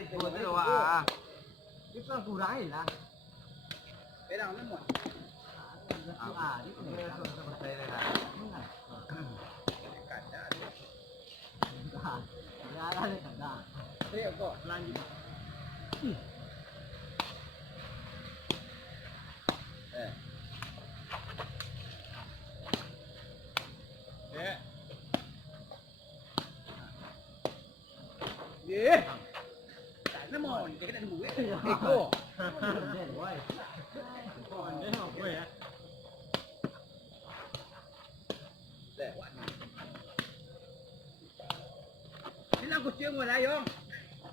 Betul wah. Itu kurai lah. Pedang ni muat. Itu selesai dah. Kada. Ya ada kada. Saya kok lanjut. Ye. Tak nama ni kita nak buat. Eko. Sila kucing mo na yung.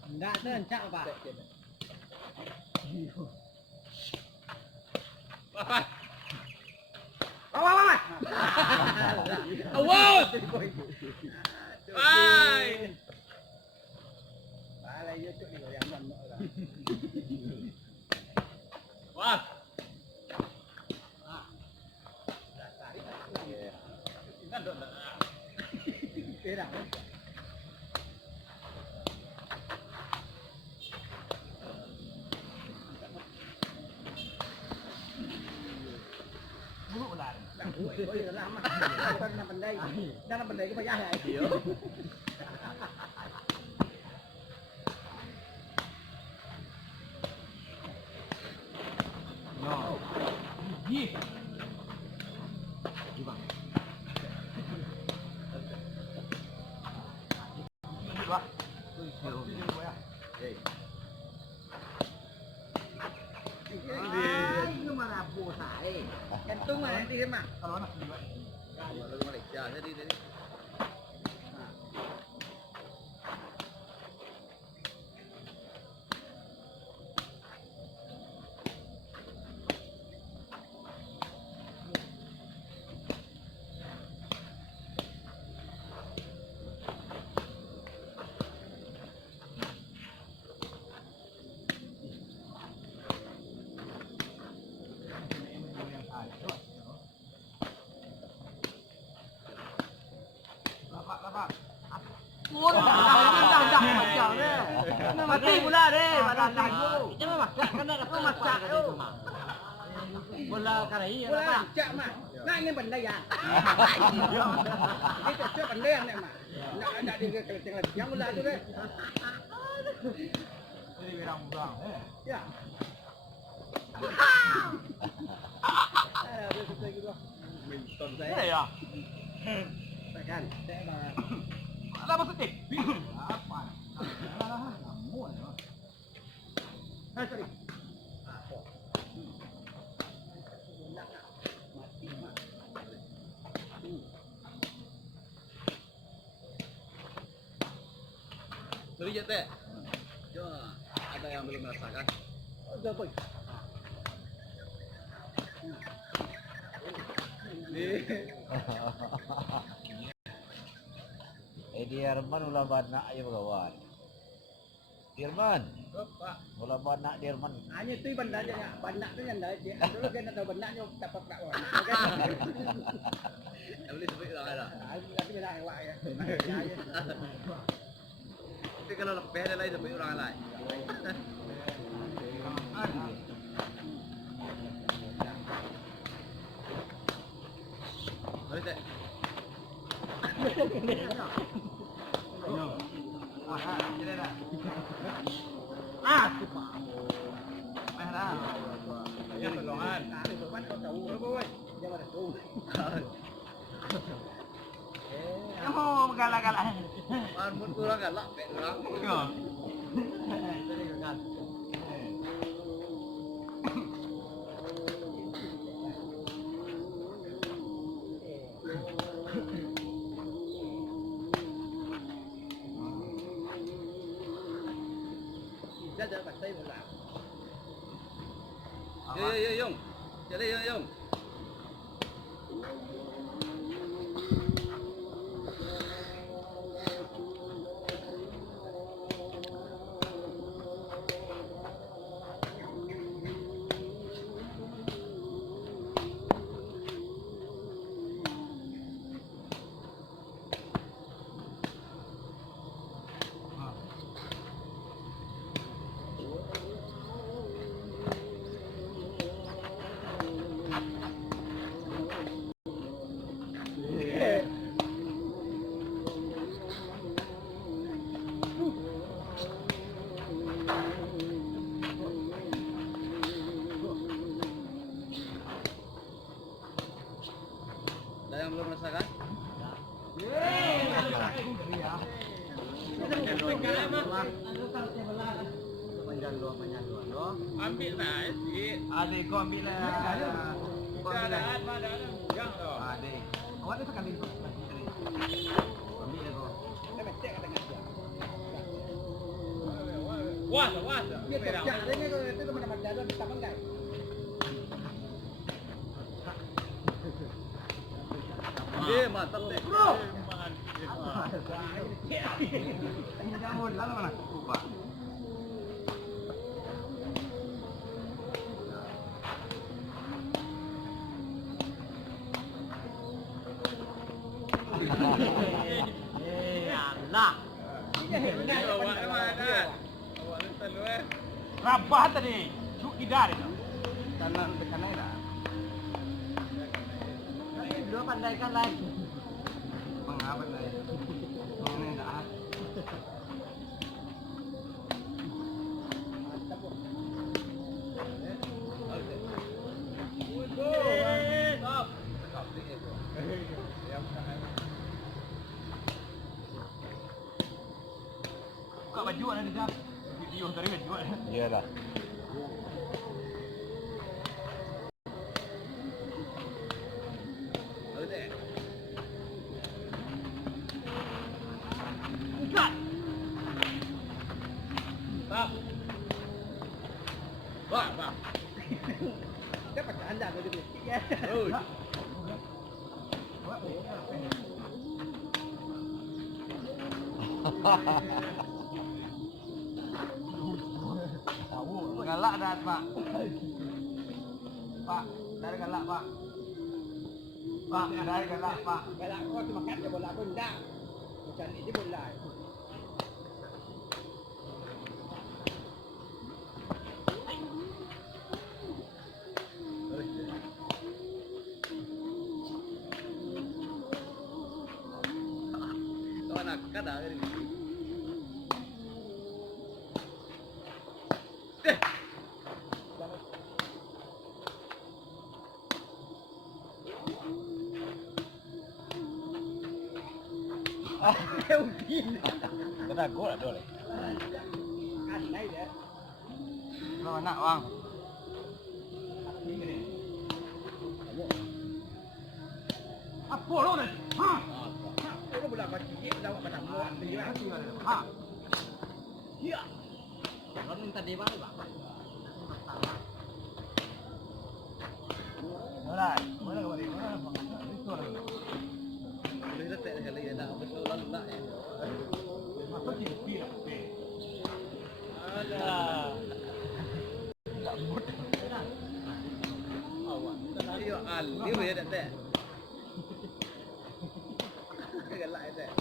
Enggak tu encak apa? Wah. Awas. Bye. Bye yo cuk ni yang mana lah. Wah. Pedang. Buruk lah. Boleh lama. Bukan nak pandai. Dah nak pandai ke payah lah. No. Ye. Gimana? Wah. Itu mana bosa Kentung mana nanti kan mak? Kalau nak juga. Kalau Malaysia tadi. Mati pula deh, badan lagu. Jangan masak, kena kata masak tu. Bola karai ya Bola cak mak. Nak ingin pandai ya. Kita cak pandai yang mak. Nak dia keleteng lagi. Yang bola tu deh. Jadi berang-berang. Ya. Ada betul gitu. Minton saya. Ya. Tekan. Saya dah. Ada maksud apa? Namun. Hai sorry. Sorry jete. Cuma ada yang belum merasakan. Ada apa? Dirman ulah banak ayo kawan. Dirman. Pak. Ulah banak Dirman. Hanya tu bandar je ya. Bandar tu yang dah je. Dulu kan tahu bandar ni tak apa-apa orang. Tak boleh sebut orang dah. Tapi dah awak ya. Tapi kalau lebih ada lain sebut orang lain. Boleh tak? Ya tolongan. Oh, galak-galak. Mun kurang galak, pek kurang. Jajan pasai bola. Yo, Yung. Jadi Yung. menyalur loh. Ambil lah sikit. Adik kau ambil lah. Kau ambil lah. Keadaan mana ada bujang tu. Adik. Awak ni sekali tu. Ambil lah kau. Wah, wah. Dia kerja dia ni kalau itu teman-teman jalan bisa bangkai. Dia mantap deh. Bro. Ini kamu lalu mana? Lupa. Allah. Ini awak mana? Awak letak lu Rabah tadi. Cuk idar itu. Kanan tekan aja dah. Dua pandaikan lagi. Mengapa pandai? Ini dah. Stop. Buka baju ada dah. Video tadi baju. Iyalah. Buka. Stop. Wah, wah. Dia pakai anda tu dia. Oh. Tahu galak dah Pak. Pak, dah galak Pak. Pak, dah galak Pak. Kalau kau tu makan dia bola benda. Macam ni dia bola. Kau nak kada ni. Kena gol ada leh. Kan naik dia. Kalau nak bang. Apa lo ni? Ha. Dia bola bagi dia lawak pada muat dia. Ha. Ya. Kalau minta dia bang, bang. Alright, mana kau balik? Mana bang? Itu lah. Boleh letak sekali ya nak betul letak ya. Apa sih pira? Alah. Tak mood. Awak. Dia dia boleh letak. Galak letak.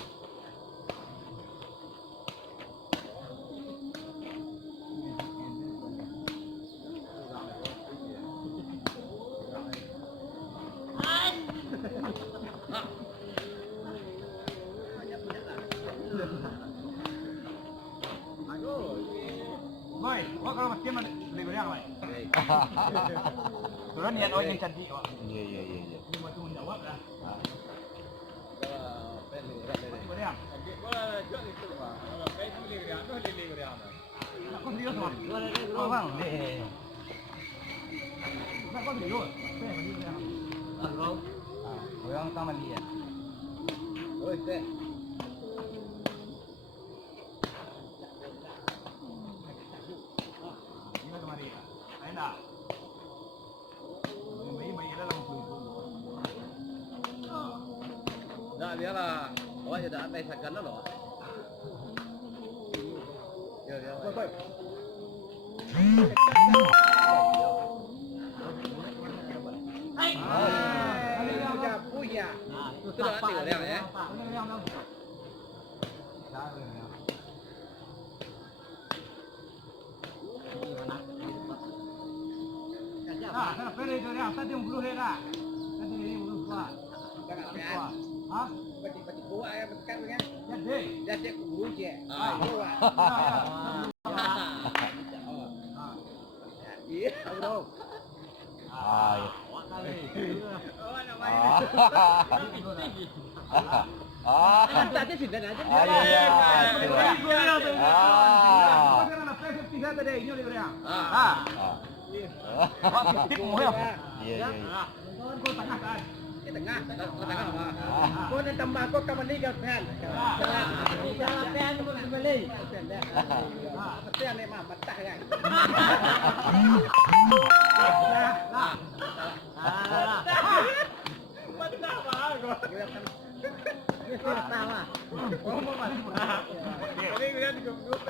Boy, kau kalau masih mana beli goreng boy? Baik. Turun niat orang yang cantik kok. Iya iya iya iya. Dia mau tunggu jawab lah. Kalau pendek rat dia. Goreng. Bola jual itu bang. Kalau pendek beli dia, tu beli dia. Nak kau serius bang? Oh bang. Nak kau serius? Saya beli goreng. Bro. Goreng sama dia. Oi, teh. Ini kemari. Enak. Bayi-bayi dah langsung. Dah biarlah. Awak je dah ambil sakan dah loh. Ya, ya. Boy. Hai. Dia punya. Itu dah hati goreng ya. Ah, sana pere goreng. Tadi yang bulu hera. Tadi ini bulu tua. Jangan pean. Ha? Pati kuat ya tekan dengan. Jadi. Dia cek guru je. Ah. Kuat. Iya, bro. Ah iya. Oh, nak main. Ah. Tadi sudah aja. Ah iya iya. Ah. kita tadi ini dia. Ah. Ah. Tip mo ya. Iya, iya. Kau tengah kan. Di tengah. Tengah apa? Ah. Kau nak tambah kau kamar ni kau kan. Jangan pen beli. Pen ni mah matah kan. Matah mah kau. Ini matah mah. Oh, matah. Ini dia di grup